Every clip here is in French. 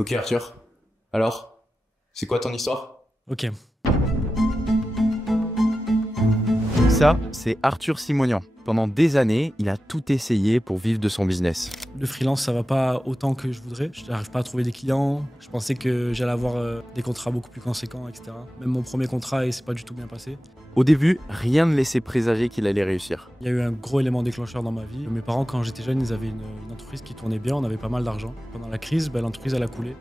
Ok Arthur, alors, c'est quoi ton histoire? Ok. Ça, c'est Arthur Simonian. Pendant des années, il a tout essayé pour vivre de son business. Le freelance, ça va pas autant que je voudrais. Je n'arrive pas à trouver des clients. Je pensais que j'allais avoir des contrats beaucoup plus conséquents, etc. Même mon premier contrat, il s'est pas du tout bien passé. Au début, rien ne laissait présager qu'il allait réussir. Il y a eu un gros élément déclencheur dans ma vie. Mes parents, quand j'étais jeune, ils avaient une entreprise qui tournait bien. On avait pas mal d'argent. Pendant la crise, l'entreprise, elle a coulé.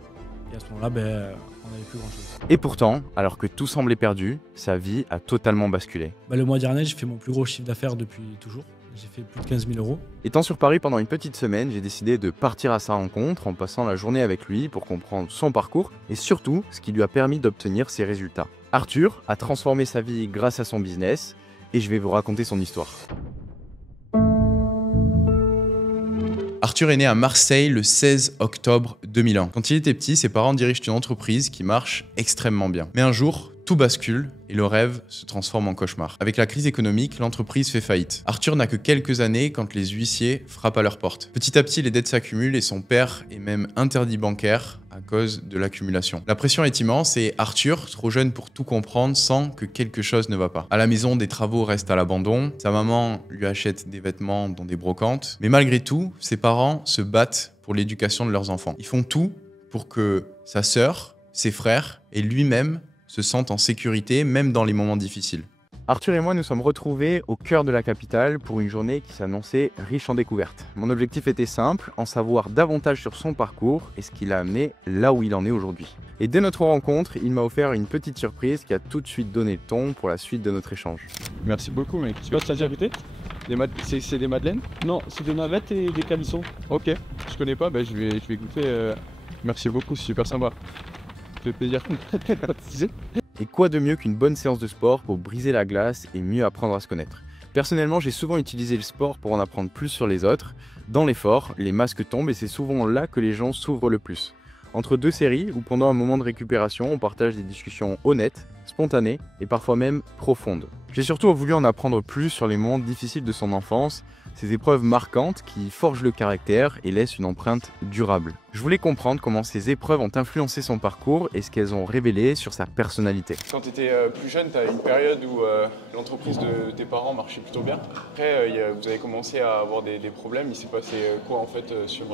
Et à ce moment-là, on n'avait plus grand-chose. Et pourtant, alors que tout semblait perdu, sa vie a totalement basculé. Le mois dernier, j'ai fait mon plus gros chiffre d'affaires depuis toujours. J'ai fait plus de 15 000 euros. Étant sur Paris pendant une petite semaine, j'ai décidé de partir à sa rencontre en passant la journée avec lui pour comprendre son parcours et surtout ce qui lui a permis d'obtenir ses résultats. Arthur a transformé sa vie grâce à son business et je vais vous raconter son histoire. Arthur est né à Marseille le 16 octobre 2001. Quand il était petit, ses parents dirigent une entreprise qui marche extrêmement bien. Mais un jour, tout bascule et le rêve se transforme en cauchemar. Avec la crise économique, l'entreprise fait faillite. Arthur n'a que quelques années quand les huissiers frappent à leur porte. Petit à petit, les dettes s'accumulent et son père est même interdit bancaire à cause de l'accumulation. La pression est immense et Arthur, trop jeune pour tout comprendre, sent que quelque chose ne va pas. À la maison, des travaux restent à l'abandon. Sa maman lui achète des vêtements dont des brocantes. Mais malgré tout, ses parents se battent pour l'éducation de leurs enfants. Ils font tout pour que sa sœur, ses frères et lui-même se sentent en sécurité, même dans les moments difficiles. Arthur et moi nous sommes retrouvés au cœur de la capitale pour une journée qui s'annonçait riche en découvertes. Mon objectif était simple, en savoir davantage sur son parcours et ce qui l'a amené là où il en est aujourd'hui. Et dès notre rencontre, il m'a offert une petite surprise qui a tout de suite donné le ton pour la suite de notre échange. Merci beaucoup mec. Tu vois, t'as déjà goûté? C'est des madeleines? Non, c'est des navettes et des calissons. Ok, je connais pas, je vais goûter. Merci beaucoup, c'est super sympa. Ça fait plaisir. Et quoi de mieux qu'une bonne séance de sport pour briser la glace et mieux apprendre à se connaître. Personnellement, j'ai souvent utilisé le sport pour en apprendre plus sur les autres. Dans l'effort, les masques tombent et c'est souvent là que les gens s'ouvrent le plus. Entre deux séries ou pendant un moment de récupération, on partage des discussions honnêtes, spontanées et parfois même profondes. J'ai surtout voulu en apprendre plus sur les moments difficiles de son enfance, ces épreuves marquantes qui forgent le caractère et laissent une empreinte durable. Je voulais comprendre comment ces épreuves ont influencé son parcours et ce qu'elles ont révélé sur sa personnalité. Quand tu étais plus jeune, tu as une période où l'entreprise de tes parents marchait plutôt bien. Après, vous avez commencé à avoir des problèmes. Il s'est passé quoi en fait sur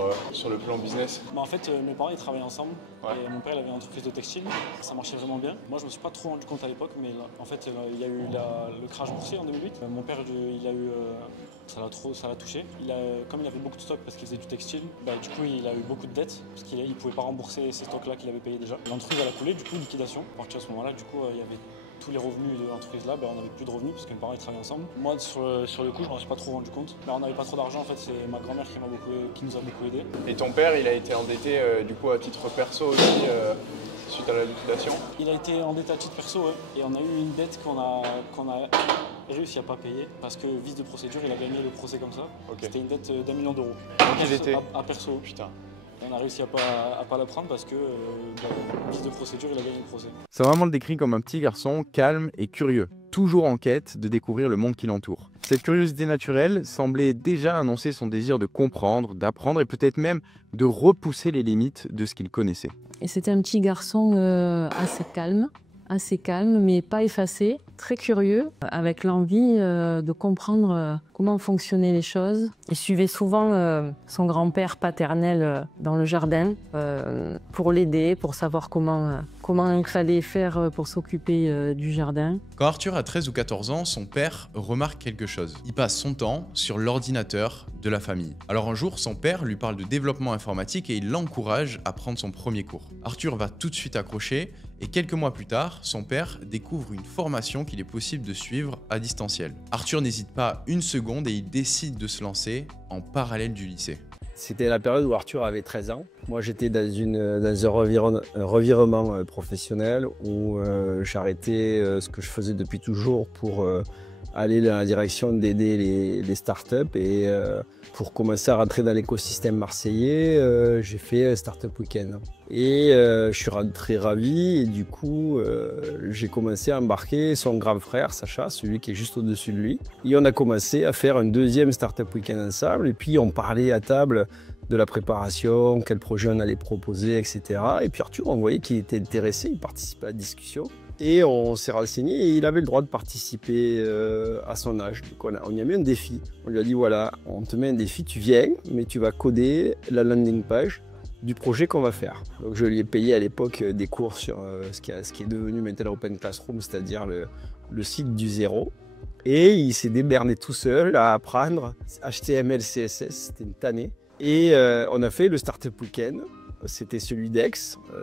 le plan business? En fait, mes parents ils travaillaient ensemble. Ouais. Et mon père il avait une entreprise de textile. Ça marchait vraiment bien. Moi, je me suis pas trop rendu compte à l'époque, mais en fait, il y a eu le crash boursier en 2008. Mon père, il a eu... ça l'a touché. Comme il avait beaucoup de stocks parce qu'il faisait du textile, du coup il a eu beaucoup de dettes parce qu'il ne pouvait pas rembourser ces stocks-là qu'il avait payés déjà. L'entreprise elle a coulé, du coup liquidation. À partir de ce moment-là, du coup il y avait tous les revenus de l'entreprise là, on n'avait plus de revenus parce que mes parents ils travaillaient ensemble. Moi sur le coup, je m'en suis pas trop rendu compte. On n'avait pas trop d'argent en fait, c'est ma grand-mère qui nous a beaucoup aidé. Et ton père, il a été endetté du coup à titre perso aussi suite à la liquidation? Il a été endetté à titre perso, ouais. Et on a eu une dette qu'on a réussi à pas payer parce que vice de procédure, il a gagné le procès comme ça. Okay. C'était une dette d'1 million d'euros. À perso. Putain. Et on a réussi à pas la prendre parce que vice de procédure, il a gagné le procès. Ça vraiment le décrit comme un petit garçon calme et curieux, toujours en quête de découvrir le monde qui l'entoure. Cette curiosité naturelle semblait déjà annoncer son désir de comprendre, d'apprendre et peut-être même de repousser les limites de ce qu'il connaissait. Et c'était un petit garçon assez calme, mais pas effacé, très curieux, avec l'envie de comprendre comment fonctionnaient les choses. Il suivait souvent son grand-père paternel dans le jardin pour l'aider, pour savoir comment il fallait faire pour s'occuper du jardin. Quand Arthur a 13 ou 14 ans, son père remarque quelque chose. Il passe son temps sur l'ordinateur de la famille. Alors un jour, son père lui parle de développement informatique et il l'encourage à prendre son premier cours. Arthur va tout de suite accrocher et quelques mois plus tard, son père découvre une formation qu'il est possible de suivre à distanciel. Arthur n'hésite pas une seconde et il décide de se lancer en parallèle du lycée. C'était la période où Arthur avait 13 ans. Moi, j'étais dans un revirement professionnel où j'arrêtais ce que je faisais depuis toujours pour aller dans la direction d'aider les startups et pour commencer à rentrer dans l'écosystème marseillais, j'ai fait Startup Weekend. Et je suis très ravi et du coup, j'ai commencé à embarquer son grand frère, Sacha, celui qui est juste au-dessus de lui. Et on a commencé à faire un deuxième Startup Weekend ensemble et puis on parlait à table de la préparation, quel projet on allait proposer, etc. Et puis Arthur, on voyait qu'il était intéressé, il participait à la discussion. Et on s'est renseigné et il avait le droit de participer à son âge. Donc on lui a mis un défi. On lui a dit voilà, on te met un défi, tu viens, mais tu vas coder la landing page du projet qu'on va faire. Donc je lui ai payé à l'époque des cours sur ce qui est devenu maintenant Open Classroom, c'est-à-dire le site du zéro. Et il s'est déberné tout seul à apprendre HTML, CSS, c'était une tannée. Et on a fait le Startup Weekend, c'était celui d'Aix,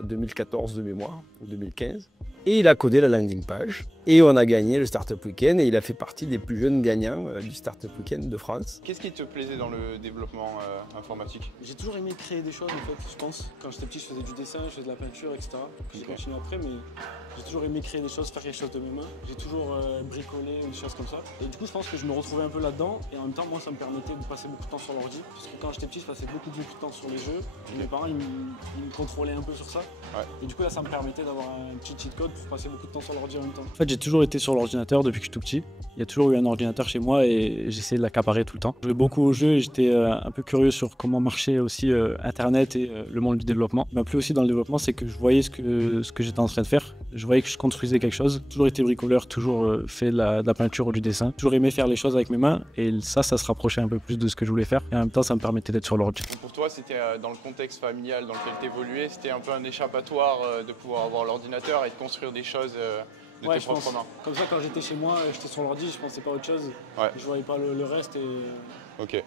2014 de mémoire, ou 2015. Et il a codé la landing page. Et on a gagné le Startup Weekend et il a fait partie des plus jeunes gagnants du Startup Weekend de France. Qu'est-ce qui te plaisait dans le développement informatique? J'ai toujours aimé créer des choses en fait, je pense. Quand j'étais petit, je faisais du dessin, je faisais de la peinture, etc. J'ai continué après, mais j'ai toujours aimé créer des choses, faire quelque chose de mes mains. J'ai toujours bricolé, des choses comme ça. Et du coup, je pense que je me retrouvais un peu là-dedans. Et en même temps, moi, ça me permettait de passer beaucoup de temps sur l'ordi. Parce que quand j'étais petit, je passais beaucoup de temps sur les jeux. Et mes parents, ils me contrôlaient un peu sur ça. Ouais. Et du coup, là, ça me permettait d'avoir un petit cheat code pour passer beaucoup de temps sur l'ordi en même temps. En fait, j'ai toujours été sur l'ordinateur depuis que je suis tout petit. Il y a toujours eu un ordinateur chez moi et j'essayais de l'accaparer tout le temps. Je jouais beaucoup aux jeux et j'étais un peu curieux sur comment marchait aussi Internet et le monde du développement. Ce qui m'a plu aussi dans le développement, c'est que je voyais ce que j'étais en train de faire. Je voyais que je construisais quelque chose. Toujours été bricoleur, toujours fait de la peinture ou du dessin. Toujours aimé faire les choses avec mes mains et ça se rapprochait un peu plus de ce que je voulais faire. Et en même temps, ça me permettait d'être sur l'ordi. Pour toi, c'était dans le contexte familial dans lequel tu évoluais, c'était un peu un échappatoire de pouvoir avoir l'ordinateur et de construire des choses de tes propres mains. Comme ça, quand j'étais chez moi, j'étais sur l'ordi, je pensais pas à autre chose. Ouais. Je voyais pas le reste et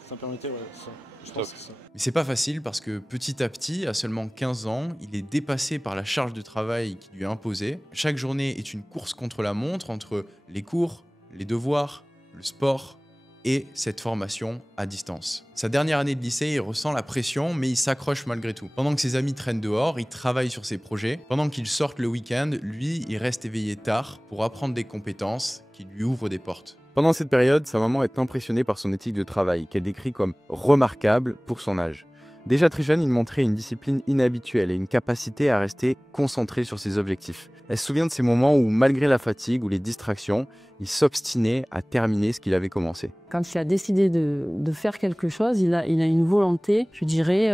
ça me permettait, ça. Je pense que c'est ça. Mais c'est pas facile parce que petit à petit, à seulement 15 ans, il est dépassé par la charge de travail qui lui est imposée. Chaque journée est une course contre la montre entre les cours, les devoirs, le sport et cette formation à distance. Sa dernière année de lycée, il ressent la pression, mais il s'accroche malgré tout. Pendant que ses amis traînent dehors, il travaille sur ses projets. Pendant qu'ils sortent le week-end, lui, il reste éveillé tard pour apprendre des compétences qui lui ouvrent des portes. Pendant cette période, sa maman est impressionnée par son éthique de travail, qu'elle décrit comme remarquable pour son âge. Déjà très jeune, il montrait une discipline inhabituelle et une capacité à rester concentré sur ses objectifs. Elle se souvient de ces moments où, malgré la fatigue ou les distractions, il s'obstinait à terminer ce qu'il avait commencé. Quand il a décidé de faire quelque chose, il a une volonté, je dirais,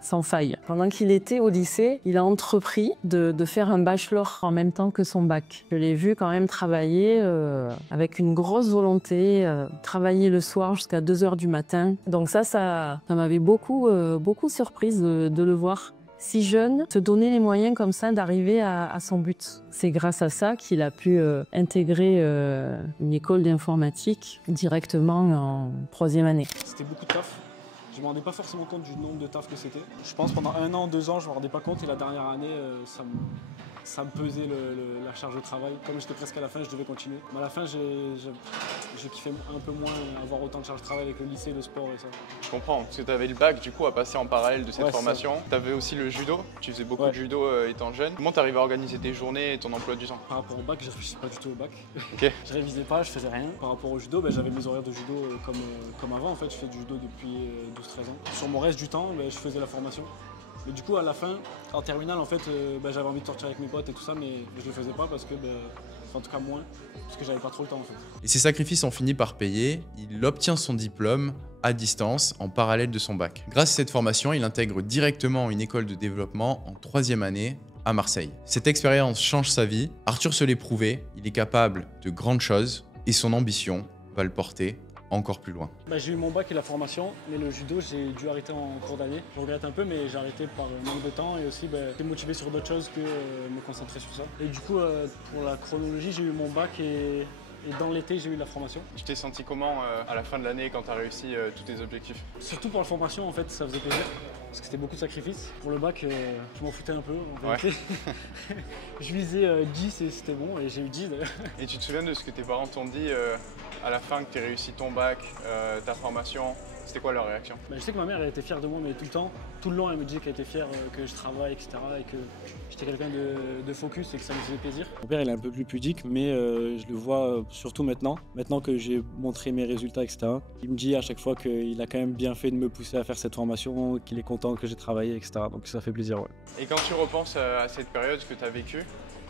sans faille. Pendant qu'il était au lycée, il a entrepris de faire un bachelor en même temps que son bac. Je l'ai vu quand même travailler avec une grosse volonté, travailler le soir jusqu'à 2 h du matin. Donc ça m'avait beaucoup surprise de le voir si jeune, se donner les moyens comme ça d'arriver à son but. C'est grâce à ça qu'il a pu intégrer une école d'informatique directement en 3e année. C'était beaucoup de taf. Je ne me rendais pas forcément compte du nombre de taf que c'était. Je pense pendant 1 an, 2 ans, je ne me rendais pas compte et la dernière année, ça me pesait la charge de travail. Comme j'étais presque à la fin, je devais continuer. Mais à la fin, j'ai kiffé un peu moins avoir autant de charge de travail avec le lycée, le sport et ça. Je comprends, parce que tu avais le bac du coup à passer en parallèle de cette formation. Tu avais aussi le judo, tu faisais beaucoup de judo étant jeune. Comment tu arrivais à organiser tes journées et ton emploi du temps? Par rapport au bac, je réfléchissais pas du tout au bac. Okay. Je révisais pas, je faisais rien. Par rapport au judo, j'avais mes horaires de judo comme avant. En fait, je fais du judo depuis 12-13 ans. Sur mon reste du temps, je faisais la formation. Mais du coup, à la fin, en terminale, en fait, j'avais envie de sortir avec mes potes et tout ça, mais je le faisais pas parce que, en tout cas moins, parce que j'avais pas trop le temps en fait. Et ses sacrifices ont fini par payer. Il obtient son diplôme à distance en parallèle de son bac. Grâce à cette formation, il intègre directement une école de développement en 3e année à Marseille. Cette expérience change sa vie. Arthur se l'est prouvé, il est capable de grandes choses et son ambition va le porter encore plus loin. J'ai eu mon bac et la formation, mais le judo, j'ai dû arrêter en cours d'année. Je regrette un peu, mais j'ai arrêté par manque de temps et aussi j'étais motivé sur d'autres choses que me concentrer sur ça. Et du coup, pour la chronologie, j'ai eu mon bac et dans l'été, j'ai eu la formation. Tu t'es senti comment à la fin de l'année quand tu as réussi tous tes objectifs? Surtout pour la formation, en fait, ça faisait plaisir. Parce que c'était beaucoup de sacrifices. Pour le bac, je m'en foutais un peu. En vérité. Je visais 10 et c'était bon, et j'ai eu 10 d'ailleurs. Et tu te souviens de ce que tes parents t'ont dit à la fin que tu as réussi ton bac, ta formation? C'était quoi leur réaction? Je sais que ma mère elle était fière de moi, mais tout le temps, tout le long elle me disait qu'elle était fière que je travaille, etc. et que j'étais quelqu'un de focus et que ça me faisait plaisir. Mon père il est un peu plus pudique, mais je le vois surtout maintenant que j'ai montré mes résultats, etc. Il me dit à chaque fois qu'il a quand même bien fait de me pousser à faire cette formation, qu'il est content que j'ai travaillé, etc. Donc ça fait plaisir, ouais. Et quand tu repenses à cette période que tu as vécue,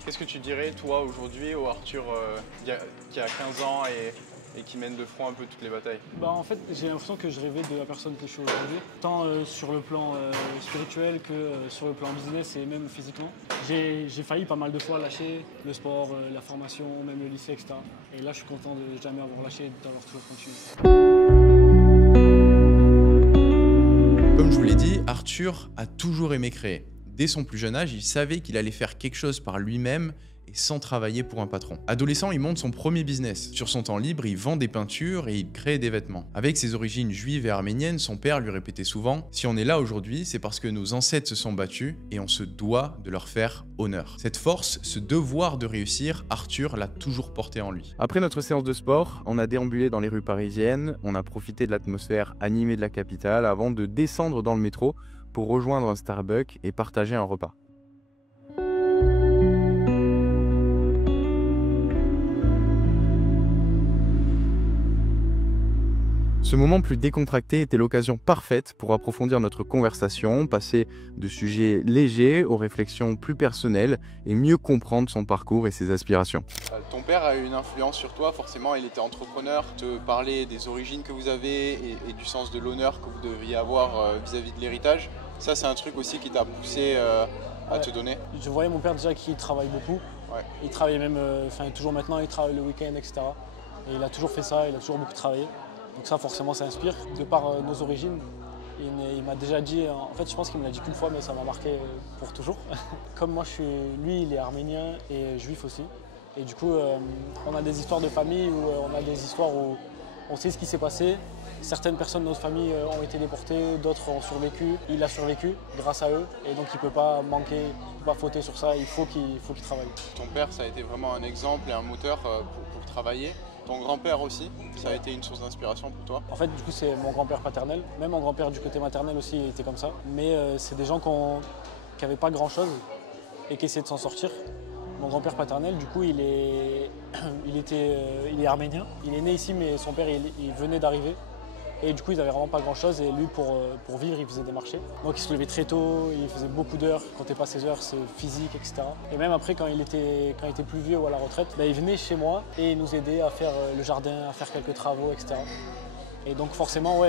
qu'est-ce que tu dirais toi aujourd'hui au Arthur qui a 15 ans et et qui mène de front un peu toutes les batailles? En fait, j'ai l'impression que je rêvais de la personne que je suis aujourd'hui, tant sur le plan spirituel que sur le plan business et même physiquement. J'ai failli pas mal de fois lâcher le sport, la formation, même le lycée, etc. Et là, je suis content de jamais avoir lâché, d'avoir toujours continué. Comme je vous l'ai dit, Arthur a toujours aimé créer. Dès son plus jeune âge, il savait qu'il allait faire quelque chose par lui-même et sans travailler pour un patron. Adolescent, il monte son premier business. Sur son temps libre, il vend des peintures et il crée des vêtements. Avec ses origines juives et arméniennes, son père lui répétait souvent « Si on est là aujourd'hui, c'est parce que nos ancêtres se sont battus et on se doit de leur faire honneur ». Cette force, ce devoir de réussir, Arthur l'a toujours porté en lui. Après notre séance de sport, on a déambulé dans les rues parisiennes, on a profité de l'atmosphère animée de la capitale avant de descendre dans le métro pour rejoindre un Starbucks et partager un repas. Ce moment plus décontracté était l'occasion parfaite pour approfondir notre conversation, passer de sujets légers aux réflexions plus personnelles et mieux comprendre son parcours et ses aspirations. Ton père a eu une influence sur toi, forcément, il était entrepreneur. Te parler des origines que vous avez et du sens de l'honneur que vous devriez avoir vis-à-vis de l'héritage, ça c'est un truc aussi qui t'a poussé à te donner. Je voyais mon père déjà qui travaille beaucoup. Ouais. Il travaille même, toujours maintenant, il travaille le week-end, etc. Et il a toujours fait ça, il a toujours beaucoup travaillé. Donc ça forcément ça inspire. De par nos origines, il m'a déjà dit, en fait je pense qu'il me l'a dit qu'une fois mais ça m'a marqué pour toujours. Comme moi lui il est arménien et juif aussi. Et du coup on a des histoires de famille où on a des histoires où on sait ce qui s'est passé. Certaines personnes de notre famille ont été déportées, d'autres ont survécu. Il a survécu grâce à eux et donc il ne peut pas manquer, il ne peut pas fauter sur ça, il faut qu'il travaille. Ton père ça a été vraiment un exemple et un moteur pour travailler. Ton grand-père aussi, ça a été une source d'inspiration pour toi? En fait, du coup, c'est mon grand-père paternel. Même mon grand-père du côté maternel aussi, il était comme ça. Mais c'est des gens qui n'avaient pas grand-chose et qui essayaient de s'en sortir. Mon grand-père paternel, du coup, il est arménien. Il est né ici, mais son père, il venait d'arriver. Et du coup, ils n'avaient vraiment pas grand-chose. Et lui, pour vivre, il faisait des marchés. Donc, il se levait très tôt, il faisait beaucoup d'heures. Il ne comptait pas ses heures, c'est physique, etc. Et même après, quand il était plus vieux ou à la retraite, il venait chez moi et il nous aidait à faire le jardin, à faire quelques travaux, etc. Et donc forcément,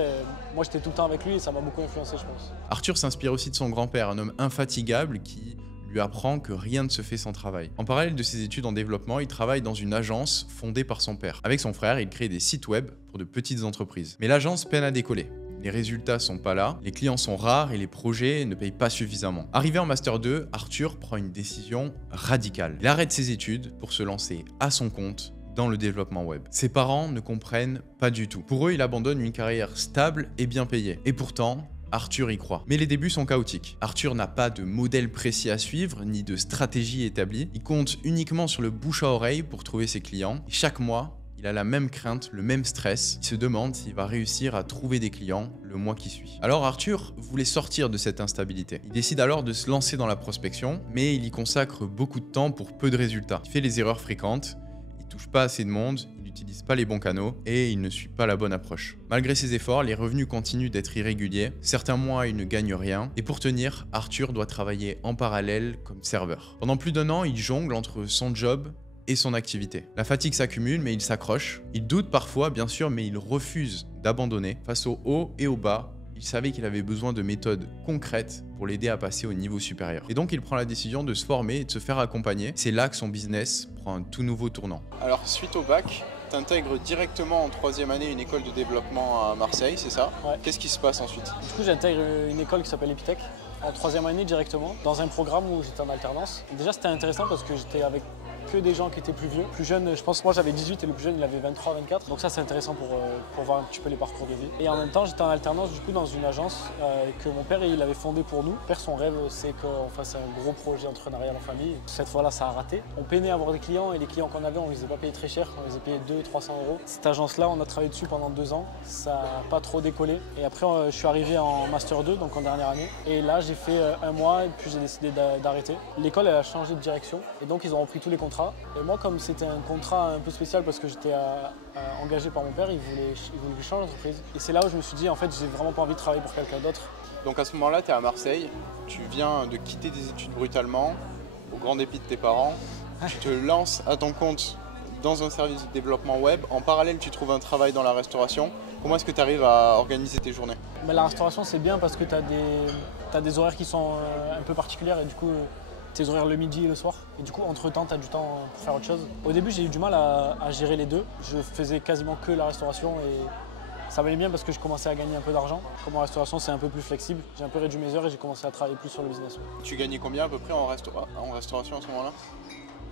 moi j'étais tout le temps avec lui et ça m'a beaucoup influencé, je pense. Arthur s'inspire aussi de son grand-père, un homme infatigable qui lui apprend que rien ne se fait sans travail. En parallèle de ses études en développement, il travaille dans une agence fondée par son père. Avec son frère, il crée des sites web pour de petites entreprises. Mais l'agence peine à décoller. Les résultats sont pas là, les clients sont rares et les projets ne payent pas suffisamment. Arrivé en Master 2, Arthur prend une décision radicale. Il arrête ses études pour se lancer à son compte dans le développement web. Ses parents ne comprennent pas du tout. Pour eux, il abandonne une carrière stable et bien payée. Et pourtant, Arthur y croit. Mais les débuts sont chaotiques. Arthur n'a pas de modèle précis à suivre, ni de stratégie établie. Il compte uniquement sur le bouche à oreille pour trouver ses clients. Et chaque mois, il a la même crainte, le même stress. Il se demande s'il va réussir à trouver des clients le mois qui suit. Alors Arthur voulait sortir de cette instabilité. Il décide alors de se lancer dans la prospection, mais il y consacre beaucoup de temps pour peu de résultats. Il fait les erreurs fréquentes, il touche pas assez de monde, il n'utilise pas les bons canaux et il ne suit pas la bonne approche. Malgré ses efforts, les revenus continuent d'être irréguliers. Certains mois, il ne gagne rien. Et pour tenir, Arthur doit travailler en parallèle comme serveur. Pendant plus d'1 an, il jongle entre son job et son activité. La fatigue s'accumule, mais il s'accroche. Il doute parfois, bien sûr, mais il refuse d'abandonner. Face au haut et au bas, il savait qu'il avait besoin de méthodes concrètes pour l'aider à passer au niveau supérieur. Et donc il prend la décision de se former et de se faire accompagner. C'est là que son business prend un tout nouveau tournant. Alors suite au bac, tu intègres directement en 3e année une école de développement à Marseille, c'est ça? Ouais. Qu'est-ce qui se passe ensuite? Du coup j'intègre une école qui s'appelle Epitech, en 3e année directement, dans un programme où j'étais en alternance. Déjà c'était intéressant parce que j'étais avec que des gens qui étaient plus vieux. Plus jeunes, je pense, moi j'avais 18 et le plus jeune il avait 23, 24. Donc ça c'est intéressant pour voir un petit peu les parcours de vie. Et en même temps j'étais en alternance du coup dans une agence que mon père il avait fondée pour nous. Mon père, son rêve c'est qu'on fasse un gros projet entrepreneurial en famille. Cette fois-là ça a raté. On peinait à avoir des clients et les clients qu'on avait on les a pas payés très cher. On les a payés 200-300 €. Cette agence-là on a travaillé dessus pendant 2 ans. Ça n'a pas trop décollé. Et après je suis arrivé en Master 2, donc en dernière année. Et là j'ai fait 1 mois et puis j'ai décidé d'arrêter. L'école elle a changé de direction et donc ils ont repris tous les contrats. Et moi, comme c'était un contrat un peu spécial parce que j'étais engagé par mon père, il voulait que je change d'entreprise. Et c'est là où je me suis dit, en fait, j'ai vraiment pas envie de travailler pour quelqu'un d'autre. Donc à ce moment-là, tu es à Marseille, tu viens de quitter tes études brutalement, au grand dépit de tes parents, tu te lances à ton compte dans un service de développement web. En parallèle, tu trouves un travail dans la restauration. Comment est-ce que tu arrives à organiser tes journées? La restauration, c'est bien parce que tu as des horaires qui sont un peu particulières et du coup, tes horaires le midi et le soir. Et du coup, entre-temps, tu as du temps pour faire autre chose. Au début, j'ai eu du mal à gérer les deux. Je faisais quasiment que la restauration et ça m'allait bien parce que je commençais à gagner un peu d'argent. Comme en restauration, c'est un peu plus flexible. J'ai un peu réduit mes heures et j'ai commencé à travailler plus sur le business. Tu gagnais combien à peu près en restauration à ce moment-là?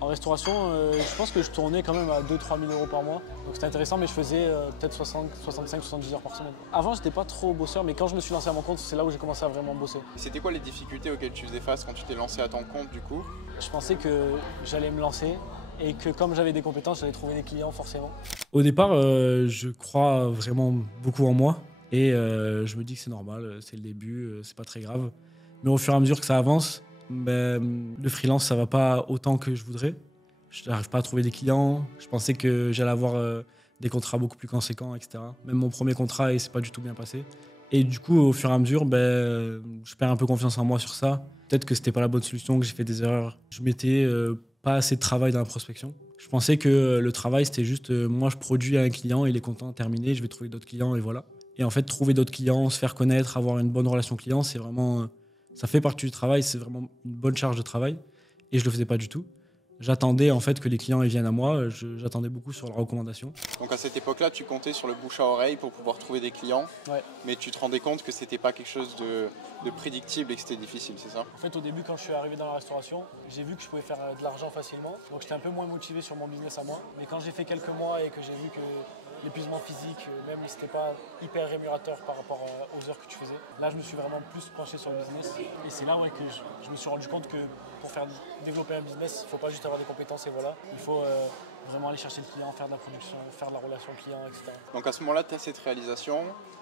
En restauration, je pense que je tournais quand même à 2-3 000 euros par mois. Donc c'était intéressant, mais je faisais peut-être 65-70 heures par semaine. Avant, j'étais pas trop bosseur, mais quand je me suis lancé à mon compte, c'est là où j'ai commencé à vraiment bosser. C'était quoi les difficultés auxquelles tu faisais face quand tu t'es lancé à ton compte du coup? Je pensais que j'allais me lancer et que comme j'avais des compétences, j'allais trouver des clients forcément. Au départ, je crois vraiment beaucoup en moi et je me dis que c'est normal, c'est le début, c'est pas très grave. Mais au fur et à mesure que ça avance, le freelance, ça va pas autant que je voudrais. Je n'arrive pas à trouver des clients. Je pensais que j'allais avoir des contrats beaucoup plus conséquents, etc. Même mon premier contrat, il s'est pas du tout bien passé. Et du coup, au fur et à mesure, je perds un peu confiance en moi sur ça. Peut-être que c'était pas la bonne solution, que j'ai fait des erreurs. Je mettais pas assez de travail dans la prospection. Je pensais que le travail, c'était juste moi, je produis à un client, il est content, terminé, je vais trouver d'autres clients et voilà. Et en fait, trouver d'autres clients, se faire connaître, avoir une bonne relation client, c'est vraiment... ça fait partie du travail, c'est vraiment une bonne charge de travail. Et je le faisais pas du tout. J'attendais en fait que les clients ils viennent à moi, j'attendais beaucoup sur la recommandation. Donc à cette époque-là, tu comptais sur le bouche à oreille pour pouvoir trouver des clients, Ouais. mais tu te rendais compte que c'était pas quelque chose de prédictible et que c'était difficile, c'est ça? En fait, au début, quand je suis arrivé dans la restauration, j'ai vu que je pouvais faire de l'argent facilement. Donc j'étais un peu moins motivé sur mon business à moi. Mais quand j'ai fait quelques mois et que j'ai vu que l'épuisement physique, même si c'était pas hyper rémunérateur par rapport aux heures que tu faisais, là je me suis vraiment plus penché sur le business. Et c'est là que je me suis rendu compte que pour développer un business, il ne faut pas juste avoir des compétences et voilà. Il faut vraiment aller chercher le client, faire de la production, faire de la relation client, etc. Donc à ce moment-là, tu as cette réalisation,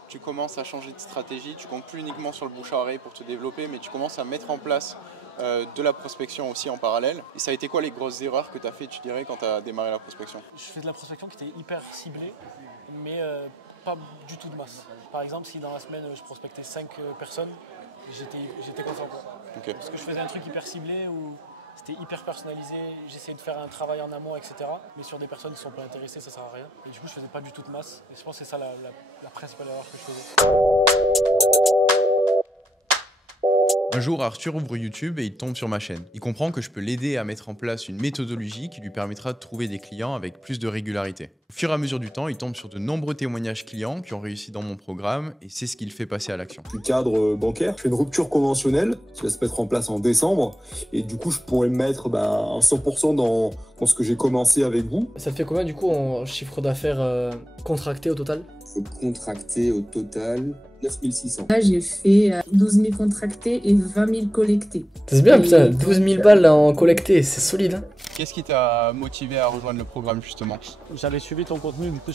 tu commences à changer de stratégie, tu comptes plus uniquement sur le bouche à oreille pour te développer, mais tu commences à mettre en place de la prospection aussi en parallèle. Et ça a été quoi les grosses erreurs que tu as fait, tu dirais, quand tu as démarré la prospection? Je fais de la prospection qui était hyper ciblée, mais pas du tout de masse. Par exemple, si dans la semaine je prospectais 5 personnes, j'étais content. Okay. Parce que je faisais un truc hyper ciblé où c'était hyper personnalisé, j'essayais de faire un travail en amont, etc. Mais sur des personnes qui ne sont pas intéressées, ça ne sert à rien. Et du coup, je ne faisais pas du tout de masse. Et je pense que c'est ça la principale erreur que je faisais. Un jour, Arthur ouvre YouTube et il tombe sur ma chaîne. Il comprend que je peux l'aider à mettre en place une méthodologie qui lui permettra de trouver des clients avec plus de régularité. Au fur et à mesure du temps, il tombe sur de nombreux témoignages clients qui ont réussi dans mon programme et c'est ce qui le fait passer à l'action. Du cadre bancaire, je fais une rupture conventionnelle qui va se mettre en place en décembre et du coup je pourrais me mettre à 100% dans ce que j'ai commencé avec vous. Ça te fait combien du coup en chiffre d'affaires contracté au total? Contracté au total 9 600. Là, j'ai fait 12 000 contractés et 20 000 collectés. C'est bien, putain, 12 000 balles en collecté, c'est solide. Hein. Qu'est-ce qui t'a motivé à rejoindre le programme justement? J'avais suivi ton contenu beaucoup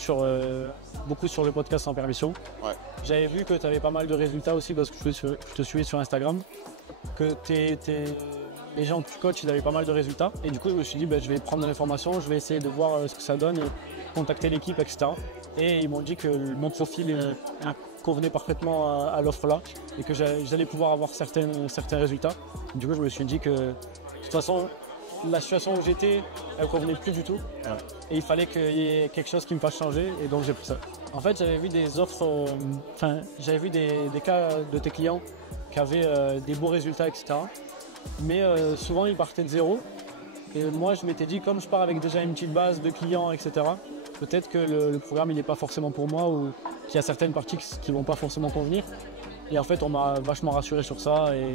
sur le podcast Sans Permission. Ouais. J'avais vu que tu avais pas mal de résultats aussi parce que je te suivais sur Instagram. Que les gens que tu coaches, ils avaient pas mal de résultats. Et du coup, je me suis dit, je vais prendre de l'information, je vais essayer de voir ce que ça donne, contacter l'équipe, etc. Et ils m'ont dit que mon profil convenait parfaitement à l'offre là et que j'allais pouvoir avoir certains résultats. Du coup, je me suis dit que de toute façon, la situation où j'étais, elle convenait plus du tout. Ouais. Et il fallait qu'il y ait quelque chose qui me fasse changer et donc j'ai pris ça. En fait, j'avais vu des offres, j'avais vu des cas de tes clients qui avaient des beaux résultats, etc. Mais souvent, ils partaient de zéro. Et moi, je m'étais dit, comme je pars avec déjà une petite base de clients, etc., peut-être que le programme, il n'est pas forcément pour moi ou qu'il y a certaines parties qui ne vont pas forcément convenir. Et en fait, on m'a vachement rassuré sur ça et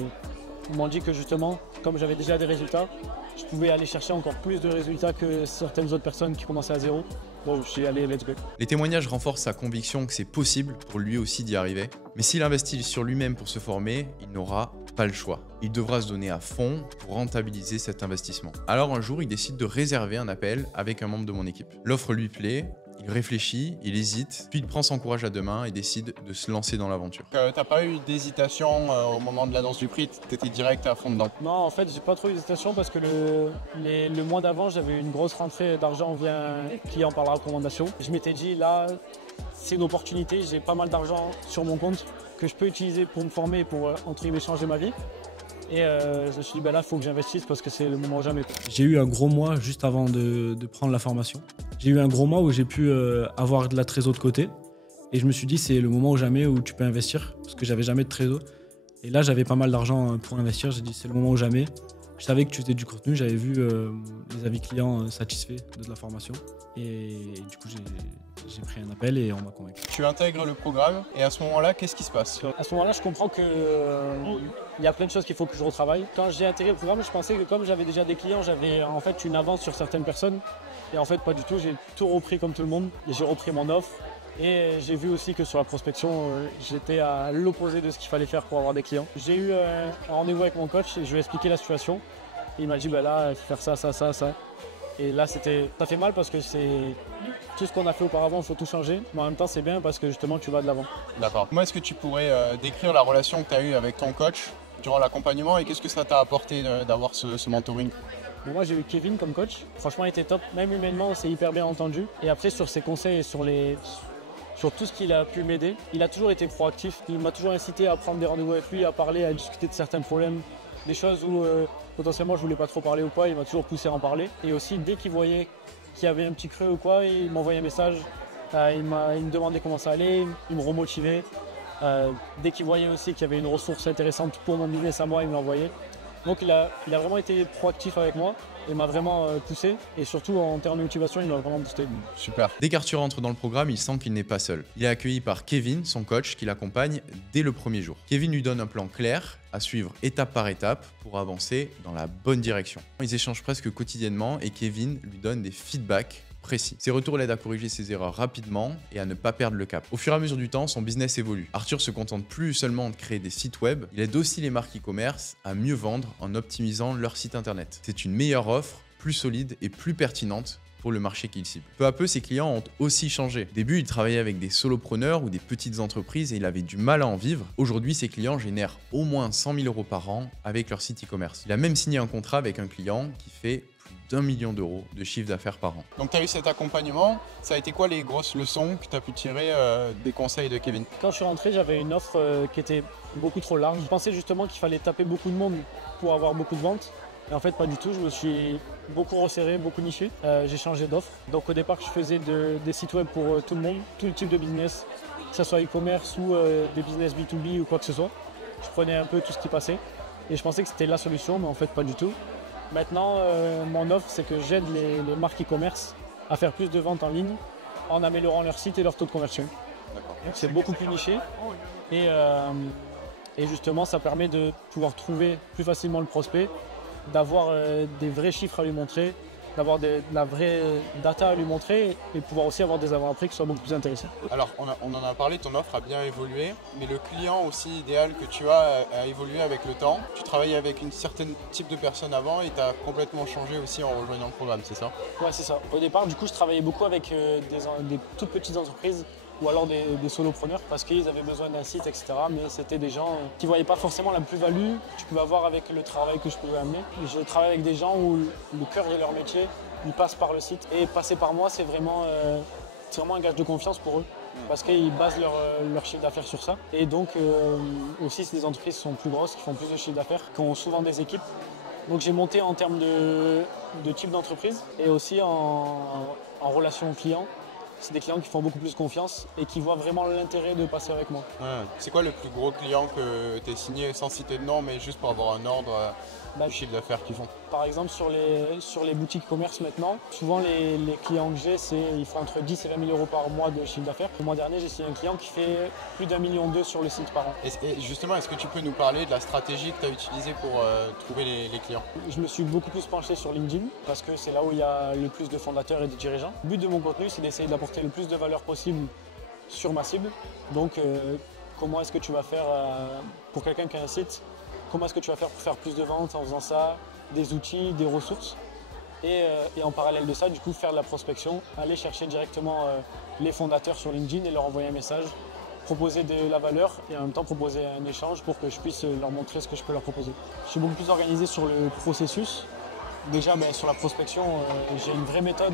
ils m'ont dit que justement, comme j'avais déjà des résultats, je pouvais aller chercher encore plus de résultats que certaines autres personnes qui commençaient à zéro. Bon, je suis allé, let's go. Les témoignages renforcent sa conviction que c'est possible pour lui aussi d'y arriver. Mais s'il investit sur lui-même pour se former, il n'aura pas le choix. Il devra se donner à fond pour rentabiliser cet investissement. Alors un jour, il décide de réserver un appel avec un membre de mon équipe. L'offre lui plaît, il réfléchit, il hésite, puis il prend son courage à deux mains et décide de se lancer dans l'aventure. T'as pas eu d'hésitation au moment de l'annonce du prix, t'étais direct à fond dedans? Non, en fait, j'ai pas trop eu d'hésitation parce que le mois d'avant, j'avais une grosse rentrée d'argent via un client par la recommandation. Je m'étais dit, là, c'est une opportunité, j'ai pas mal d'argent sur mon compte que je peux utiliser pour me former, pour entre guillemets changer ma vie. Et je me suis dit, bah là, il faut que j'investisse parce que c'est le moment ou jamais. J'ai eu un gros mois juste avant de prendre la formation. J'ai eu un gros mois où j'ai pu avoir de la trésor de côté. Et je me suis dit, c'est le moment ou jamais où tu peux investir parce que j'avais jamais de trésor. Et là, j'avais pas mal d'argent pour investir. J'ai dit, c'est le moment ou jamais. Je savais que tu faisais du contenu. J'avais vu les avis clients satisfaits de la formation. Et du coup, j'ai pris un appel et on m'a convaincu. Tu intègres le programme et à ce moment-là, qu'est-ce qui se passe? À ce moment-là, je comprends qu'il y a plein de choses qu'il faut que je retravaille. Quand j'ai intégré le programme, je pensais que comme j'avais déjà des clients, j'avais en fait une avance sur certaines personnes. Et en fait, pas du tout. J'ai tout repris comme tout le monde. Et j'ai repris mon offre. Et j'ai vu aussi que sur la prospection, j'étais à l'opposé de ce qu'il fallait faire pour avoir des clients. J'ai eu un rendez-vous avec mon coach et je lui ai expliqué la situation. Et il m'a dit, bah là, il faut faire ça, ça, ça, ça. Et là, ça fait mal parce que c'est tout ce qu'on a fait auparavant, il faut tout changer. Mais en même temps, c'est bien parce que justement, tu vas de l'avant. D'accord. Moi, est-ce que tu pourrais décrire la relation que tu as eue avec ton coach durant l'accompagnement et qu'est-ce que ça t'a apporté d'avoir ce mentoring? Bon, moi, j'ai eu Kevin comme coach. Franchement, il était top. Même humainement, on s'est hyper bien entendu. Et après, sur ses conseils et sur tout ce qu'il a pu m'aider, il a toujours été proactif. Il m'a toujours incité à prendre des rendez-vous avec lui, à parler, à discuter de certains problèmes, des choses où potentiellement je voulais pas trop parler ou quoi, il m'a toujours poussé à en parler. Et aussi, dès qu'il voyait qu'il y avait un petit creux ou quoi, il m'envoyait un message, il me demandait comment ça allait, il me remotivait. Dès qu'il voyait aussi qu'il y avait une ressource intéressante pour mon business à moi, il me l'envoyait. Donc il a vraiment été proactif avec moi et m'a vraiment poussé. Et surtout en termes de motivation, il m'a vraiment boosté. Super. Dès qu'Arthur entre dans le programme, il sent qu'il n'est pas seul. Il est accueilli par Kevin, son coach, qui l'accompagne dès le premier jour. Kevin lui donne un plan clair à suivre étape par étape pour avancer dans la bonne direction. Ils échangent presque quotidiennement et Kevin lui donne des feedbacks précis. Ces retours l'aident à corriger ses erreurs rapidement et à ne pas perdre le cap. Au fur et à mesure du temps, son business évolue. Arthur se contente plus seulement de créer des sites web, il aide aussi les marques e-commerce à mieux vendre en optimisant leur site internet. C'est une meilleure offre, plus solide et plus pertinente pour le marché qu'il cible. Peu à peu, ses clients ont aussi changé. Au début, il travaillait avec des solopreneurs ou des petites entreprises et il avait du mal à en vivre. Aujourd'hui, ses clients génèrent au moins 100 000 € par an avec leur site e-commerce. Il a même signé un contrat avec un client qui fait plus d'1 million d'euros de chiffre d'affaires par an. Donc tu as eu cet accompagnement, ça a été quoi les grosses leçons que tu as pu tirer des conseils de Kevin? Quand je suis rentré, j'avais une offre qui était beaucoup trop large. Je pensais justement qu'il fallait taper beaucoup de monde pour avoir beaucoup de ventes. Et en fait, pas du tout. Je me suis beaucoup resserré, beaucoup niché. J'ai changé d'offre. Donc au départ, je faisais des sites web pour tout le monde, tout le type de business, que ce soit e-commerce ou des business B2B ou quoi que ce soit. Je prenais un peu tout ce qui passait. Et je pensais que c'était la solution, mais en fait, pas du tout. Maintenant, mon offre, c'est que j'aide les marques e-commerce à faire plus de ventes en ligne en améliorant leur site et leur taux de conversion. C'est beaucoup plus niché. Et justement, ça permet de pouvoir trouver plus facilement le prospect, d'avoir des vrais chiffres à lui montrer, d'avoir de la vraie data à lui montrer et pouvoir aussi avoir des avant-après qui soient beaucoup plus intéressants. Alors, on en a parlé, ton offre a bien évolué, mais le client aussi idéal que tu as a évolué avec le temps. Tu travaillais avec une certaine type de personne avant et tu as complètement changé aussi en rejoignant le programme, c'est ça? Ouais, c'est ça. Au départ, du coup, je travaillais beaucoup avec des toutes petites entreprises ou alors des solopreneurs parce qu'ils avaient besoin d'un site, etc. Mais c'était des gens qui ne voyaient pas forcément la plus-value que tu pouvais avoir avec le travail que je pouvais amener. Je travaille avec des gens où le cœur de leur métier, ils passent par le site. Et passer par moi, c'est vraiment un gage de confiance pour eux parce qu'ils basent leur chiffre d'affaires sur ça. Et donc, aussi, c'est des entreprises qui sont plus grosses, qui font plus de chiffre d'affaires, qui ont souvent des équipes. Donc, j'ai monté en termes de type d'entreprise et aussi en relation client. C'est des clients qui font beaucoup plus confiance et qui voient vraiment l'intérêt de passer avec moi. Ouais. C'est quoi le plus gros client que tu as signé, sans citer de nom, mais juste pour avoir un ordre du chiffre d'affaires qu'ils font? Par exemple, sur les boutiques commerce maintenant, souvent les clients que j'ai, ils font entre 10 et 20 000 € par mois de chiffre d'affaires. Le mois dernier, j'ai signé un client qui fait plus d'1,2 million sur le site par an. Et justement, est-ce que tu peux nous parler de la stratégie que tu as utilisée pour trouver les clients? Je me suis beaucoup plus penché sur LinkedIn parce que c'est là où il y a le plus de fondateurs et de dirigeants. Le but de mon contenu, c'est d'essayer d'apporter le plus de valeur possible sur ma cible. Donc, comment est-ce que tu vas faire pour quelqu'un qui a un site? Comment est-ce que tu vas faire pour faire plus de ventes en faisant ça? Des outils, des ressources. Et en parallèle de ça, du coup, faire de la prospection, aller chercher directement les fondateurs sur LinkedIn et leur envoyer un message, proposer de la valeur et en même temps proposer un échange pour que je puisse leur montrer ce que je peux leur proposer. Je suis beaucoup plus organisé sur le processus. Déjà, sur la prospection, j'ai une vraie méthode,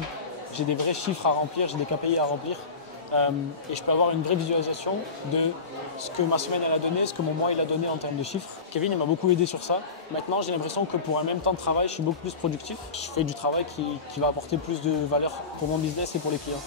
j'ai des vrais chiffres à remplir, j'ai des KPI à remplir. et je peux avoir une vraie visualisation de ce que ma semaine elle a donné, ce que mon mois il a donné en termes de chiffres. Kevin il m'a beaucoup aidé sur ça. Maintenant j'ai l'impression que pour un même temps de travail, je suis beaucoup plus productif. Je fais du travail qui va apporter plus de valeur pour mon business et pour les clients.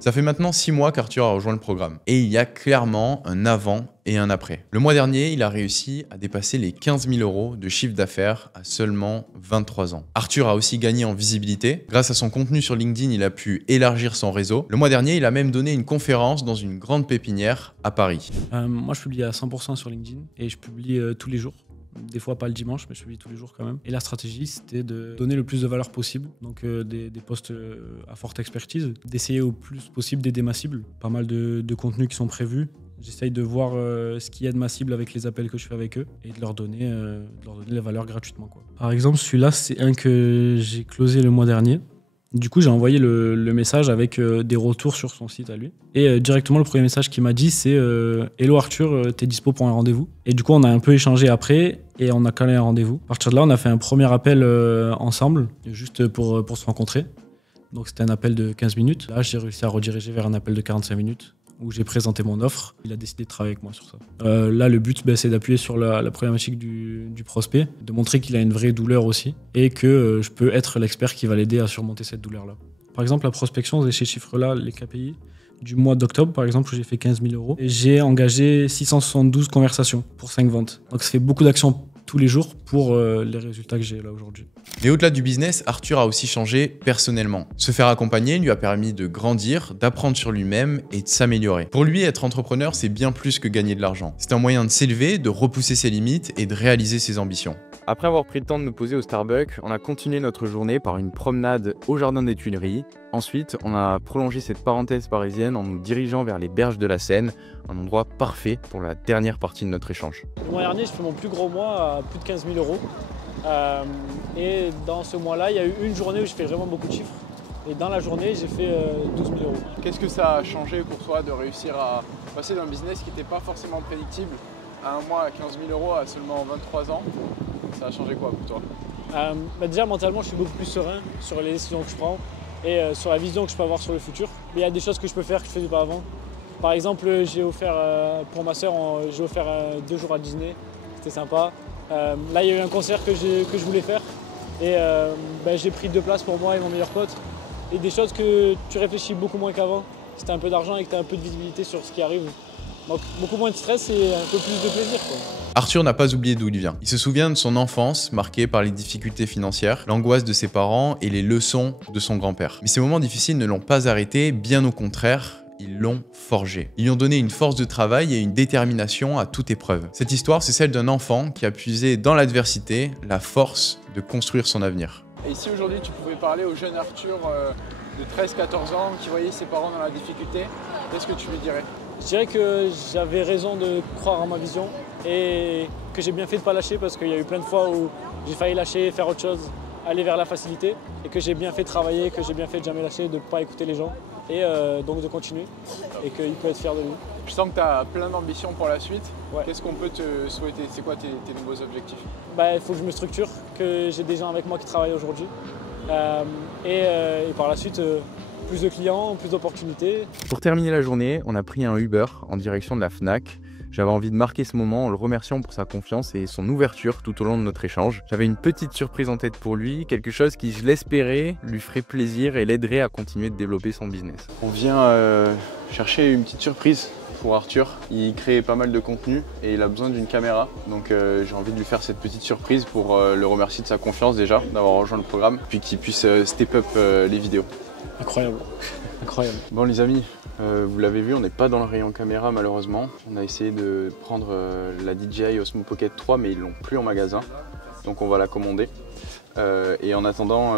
Ça fait maintenant 6 mois qu'Arthur a rejoint le programme et il y a clairement un avant et un après. Le mois dernier, il a réussi à dépasser les 15 000 € de chiffre d'affaires à seulement 23 ans. Arthur a aussi gagné en visibilité. Grâce à son contenu sur LinkedIn, il a pu élargir son réseau. Le mois dernier, il a même donné une conférence dans une grande pépinière à Paris. Moi, je publie à 100% sur LinkedIn et je publie tous les jours. Des fois pas le dimanche, mais je publie tous les jours quand même. Et la stratégie, c'était de donner le plus de valeur possible, donc des posts à forte expertise, d'essayer au plus possible d'aider ma cible. Pas mal de contenus qui sont prévus. J'essaye de voir ce qui aide ma cible avec les appels que je fais avec eux et de leur donner la valeur gratuitement, quoi. Par exemple, celui-là, c'est un que j'ai closé le mois dernier. Du coup, j'ai envoyé le message avec des retours sur son site à lui. Et directement, le premier message qu'il m'a dit, c'est « Hello Arthur, t'es dispo pour un rendez-vous ?» Et du coup, on a un peu échangé après et on a calé un rendez-vous. À partir de là, on a fait un premier appel ensemble, juste pour se rencontrer. Donc, c'était un appel de 15 minutes. Là, j'ai réussi à rediriger vers un appel de 45 minutes où j'ai présenté mon offre. Il a décidé de travailler avec moi sur ça. Là, le but, c'est d'appuyer sur la problématique du prospect, de montrer qu'il a une vraie douleur aussi et que je peux être l'expert qui va l'aider à surmonter cette douleur-là. Par exemple, la prospection, ces chiffres-là, les KPI, du mois d'octobre, par exemple, où j'ai fait 15 000 €, et j'ai engagé 672 conversations pour 5 ventes. Donc, ça fait beaucoup d'actions tous les jours pour les résultats que j'ai là aujourd'hui. Mais au-delà du business, Arthur a aussi changé personnellement. Se faire accompagner lui a permis de grandir, d'apprendre sur lui-même et de s'améliorer. Pour lui, être entrepreneur, c'est bien plus que gagner de l'argent. C'est un moyen de s'élever, de repousser ses limites et de réaliser ses ambitions. Après avoir pris le temps de nous poser au Starbucks, on a continué notre journée par une promenade au jardin des Tuileries. Ensuite, on a prolongé cette parenthèse parisienne en nous dirigeant vers les berges de la Seine, un endroit parfait pour la dernière partie de notre échange. Le mois dernier, je fais mon plus gros mois à plus de 15 000 €. Et dans ce mois-là, il y a eu une journée où je fais vraiment beaucoup de chiffres. Et dans la journée, j'ai fait 12 000 €. Qu'est-ce que ça a changé pour toi de réussir à passer d'un business qui n'était pas forcément prédictible à un mois à 15 000 € à seulement 23 ans? Ça a changé quoi pour toi? Déjà, mentalement, je suis beaucoup plus serein sur les décisions que je prends et sur la vision que je peux avoir sur le futur. Mais il y a des choses que je peux faire que je ne faisais pas avant. Par exemple, j'ai offert pour ma sœur, j'ai offert 2 jours à Disney. C'était sympa. Là, il y a eu un concert que je voulais faire et j'ai pris 2 places pour moi et mon meilleur pote. Et des choses que tu réfléchis beaucoup moins qu'avant. Si tu as un peu d'argent et que tu as un peu de visibilité sur ce qui arrive. Donc beaucoup moins de stress et un peu plus de plaisir, quoi. Arthur n'a pas oublié d'où il vient. Il se souvient de son enfance marquée par les difficultés financières, l'angoisse de ses parents et les leçons de son grand-père. Mais ces moments difficiles ne l'ont pas arrêté, bien au contraire. Ils l'ont forgé. Ils lui ont donné une force de travail et une détermination à toute épreuve. Cette histoire, c'est celle d'un enfant qui a puisé dans l'adversité la force de construire son avenir. Et si aujourd'hui tu pouvais parler au jeune Arthur de 13-14 ans qui voyait ses parents dans la difficulté, qu'est-ce que tu lui dirais? Je dirais que j'avais raison de croire en ma vision et que j'ai bien fait de ne pas lâcher parce qu'il y a eu plein de fois où j'ai failli lâcher, faire autre chose, aller vers la facilité et que j'ai bien fait de travailler, que j'ai bien fait de jamais lâcher, de ne pas écouter les gens et donc de continuer et qu'il peut être fier de lui. Je sens que tu as plein d'ambitions pour la suite. Ouais. Qu'est-ce qu'on peut te souhaiter? C'est quoi tes nouveaux objectifs? Il faut que je me structure, que j'ai des gens avec moi qui travaillent aujourd'hui et par la suite plus de clients, plus d'opportunités. Pour terminer la journée, on a pris un Uber en direction de la Fnac. J'avais envie de marquer ce moment en le remerciant pour sa confiance et son ouverture tout au long de notre échange. J'avais une petite surprise en tête pour lui, quelque chose qui, je l'espérais, lui ferait plaisir et l'aiderait à continuer de développer son business. On vient chercher une petite surprise pour Arthur. Il crée pas mal de contenu et il a besoin d'une caméra. Donc j'ai envie de lui faire cette petite surprise pour le remercier de sa confiance déjà, d'avoir rejoint le programme, puis qu'il puisse step up les vidéos. Incroyable, incroyable. Bon les amis, vous l'avez vu, on n'est pas dans le rayon caméra malheureusement. On a essayé de prendre la DJI Osmo Pocket 3 mais ils l'ont plus en magasin. Donc on va la commander. Et en attendant,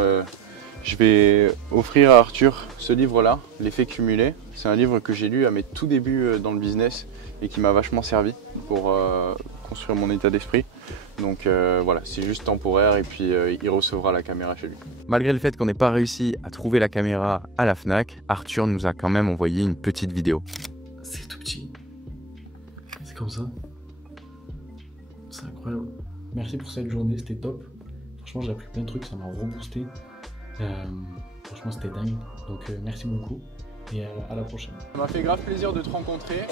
je vais offrir à Arthur ce livre-là, L'effet cumulé. C'est un livre que j'ai lu à mes tout débuts dans le business et qui m'a vachement servi pour construire mon état d'esprit. Donc voilà, c'est juste temporaire et puis il recevra la caméra chez lui. Malgré le fait qu'on n'ait pas réussi à trouver la caméra à la Fnac, Arthur nous a quand même envoyé une petite vidéo. C'est tout petit. C'est comme ça. C'est incroyable. Merci pour cette journée, c'était top. Franchement, j'ai appris plein de trucs, ça m'a reboosté. Franchement, c'était dingue. Donc merci beaucoup et à la prochaine. Ça m'a fait grave plaisir de te rencontrer.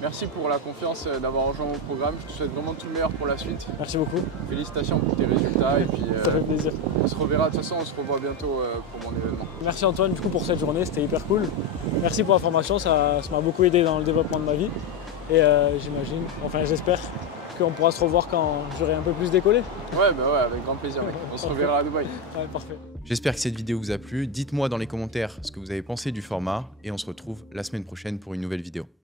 Merci pour la confiance d'avoir rejoint mon programme. Je te souhaite vraiment tout le meilleur pour la suite. Merci beaucoup. Félicitations pour tes résultats et puis Ça fait plaisir. on se reverra. De toute façon, on se revoit bientôt pour mon événement. Merci Antoine du coup pour cette journée, c'était hyper cool. Merci pour la formation, ça m'a beaucoup aidé dans le développement de ma vie. Et j'imagine, enfin j'espère qu'on pourra se revoir quand j'aurai un peu plus décollé. Ouais, bah ouais, avec grand plaisir. On se reverra à Dubaï. Ouais, parfait. J'espère que cette vidéo vous a plu. Dites-moi dans les commentaires ce que vous avez pensé du format et on se retrouve la semaine prochaine pour une nouvelle vidéo.